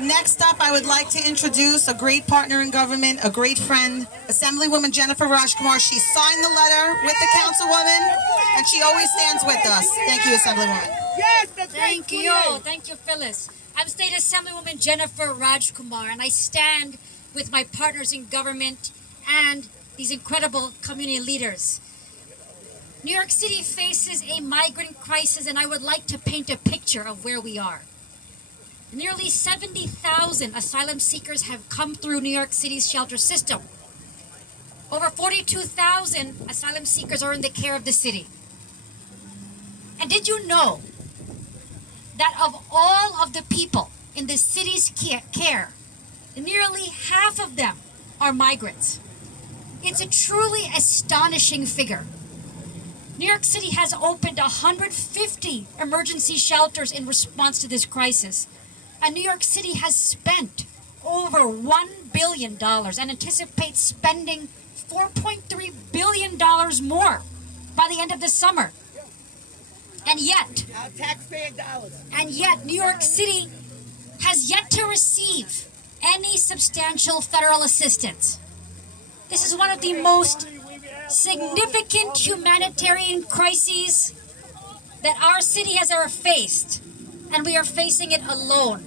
Next up, I would like to introduce a great partner in government, a great friend, Assemblywoman Jenifer RajKumar. She signed the letter with the councilwoman, and she always stands with us. Thank you, Assemblywoman. Yes, thank you. Thank you, Phyllis. I'm State Assemblywoman Jenifer RajKumar, and I stand with my partners in government and these incredible community leaders. New York City faces a migrant crisis, and I would like to paint a picture of where we are. Nearly 70,000 asylum seekers have come through New York City's shelter system. Over 42,000 asylum seekers are in the care of the city. And did you know that of all of the people in the city's care, nearly half of them are migrants? It's a truly astonishing figure. New York City has opened 150 emergency shelters in response to this crisis. And New York City has spent over $1 billion and anticipates spending $4.3 billion more by the end of the summer. And yet, taxpayer dollars. And yet, New York City has yet to receive any substantial federal assistance. This is one of the most significant humanitarian crises that our city has ever faced, and we are facing it alone.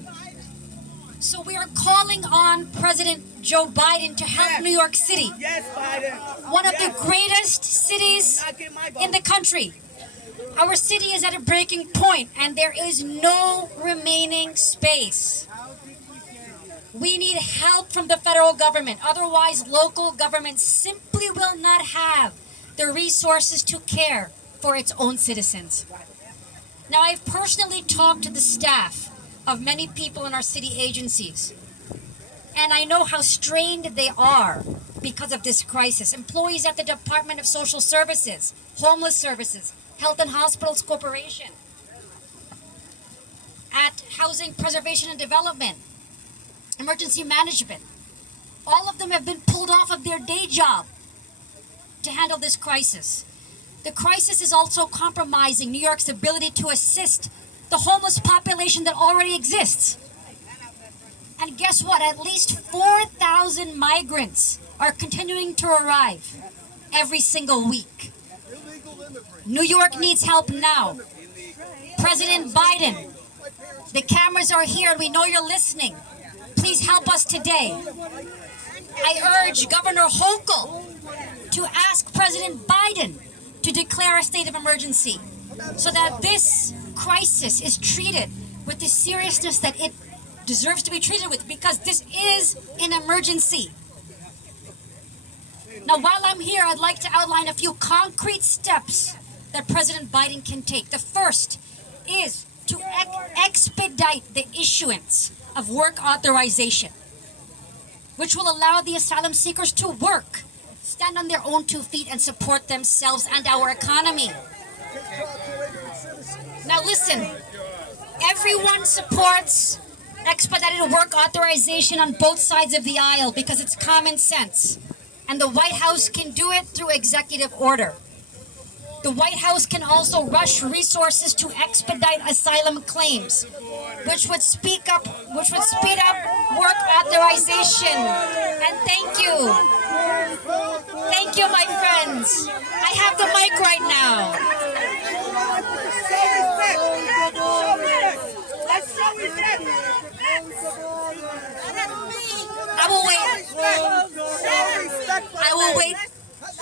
So we are calling on President Joe Biden to help New York City, Yes, Biden. one of the greatest cities in the country. Our city is at a breaking point, and there is no remaining space. We need help from the federal government. Otherwise, local government simply will not have the resources to care for its own citizens. Now, I've personally talked to the staff of many people in our city agencies, and I know how strained they are because of this crisis. Employees at the Department of Social Services, Homeless Services, Health and Hospitals Corporation, at Housing Preservation and Development, Emergency Management. All of them have been pulled off of their day job to handle this crisis. The crisis is also compromising New York's ability to assist the homeless population that already exists. And guess what? At least 4,000 migrants are continuing to arrive every single week. New York needs help now. President Biden, the cameras are here and we know you're listening. Please help us today. I urge Governor Hochul to ask President Biden to declare a state of emergency so that this crisis is treated with the seriousness that it deserves to be treated with, because this is an emergency. Now, while I'm here, I'd like to outline a few concrete steps that President Biden can take. The first is to expedite the issuance of work authorization, which will allow the asylum seekers to work, stand on their own 2 feet, and support themselves and our economy. Now listen, everyone supports expedited work authorization on both sides of the aisle because it's common sense. And the White House can do it through executive order. The White House can also rush resources to expedite asylum claims, which would speed up work authorization. And thank you. Thank you, my friends. I have the mic right now. I will wait.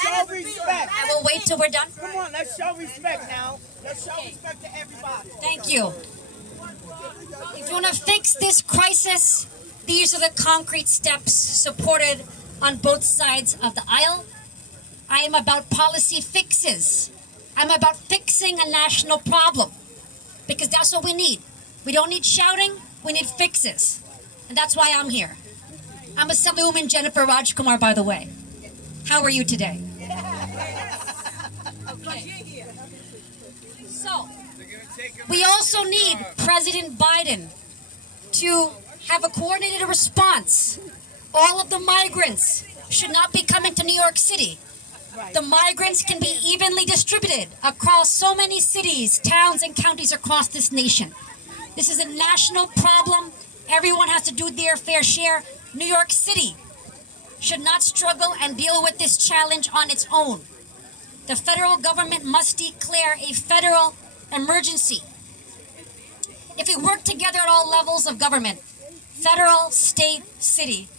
I will wait till we're done. Come on, let's show respect now. Let's show respect to everybody. Thank you. If you want to fix this crisis, these are the concrete steps supported on both sides of the aisle. I am about policy fixes. I'm about fixing a national problem, because that's what we need. We don't need shouting, we need fixes. And that's why I'm here. I'm Assemblywoman Jenifer RajKumar, by the way. How are you today? Okay. So, we also need President Biden to have a coordinated response. All of the migrants should not be coming to New York City. The migrants can be evenly distributed across so many cities, towns, and counties across this nation. This is a national problem. everyone has to do their fair share. New York City should not struggle and deal with this challenge on its own. The federal government must declare a federal emergency. If we work together at all levels of government, federal, state, city,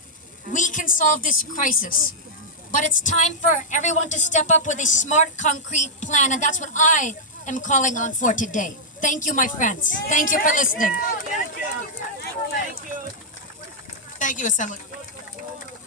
we can solve this crisis. But it's time for everyone to step up with a smart, concrete plan, and that's what I am calling on for today. Thank you, my friends. Thank you for listening. Thank you, Assemblywoman.